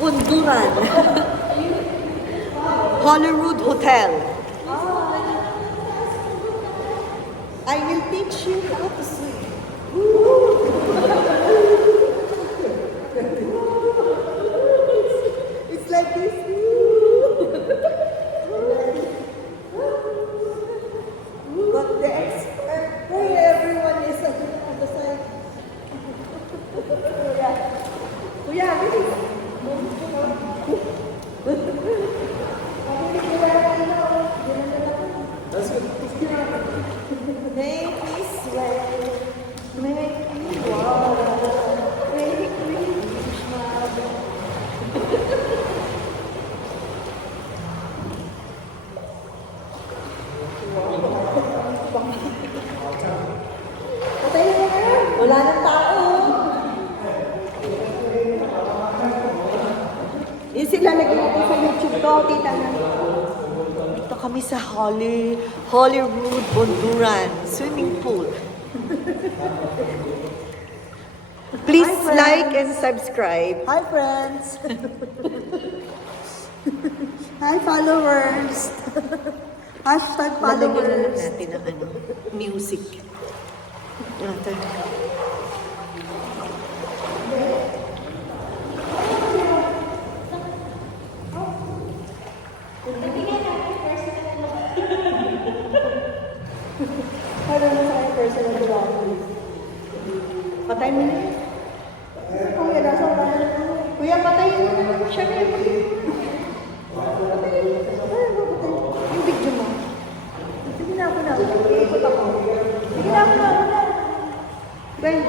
Bunduran. Holyrood Hotel. I will teach you how to swim. It's like this. But the expert, everyone is on the side. Kuya, bilis. Make me sweat. Make me water. Make me patay na yan. Wala nang tao. Yung sila naglagay sa YouTube ko, tita na. Dito kami sa Holyrood, Bunduran swimming pool. Please like and subscribe. Hi friends. Hi followers. Hashtag Lalagyan na lang followers. natin ng music. Ito. Ano na sa aking personal belongings? Patay mo na yun. Kuya, nasa wala na. Kuya, patayin mo na. Siya na yun. Patayin mo. Yung video mo. Sige na ako na. Iikot ako. Sige na ako na. Well,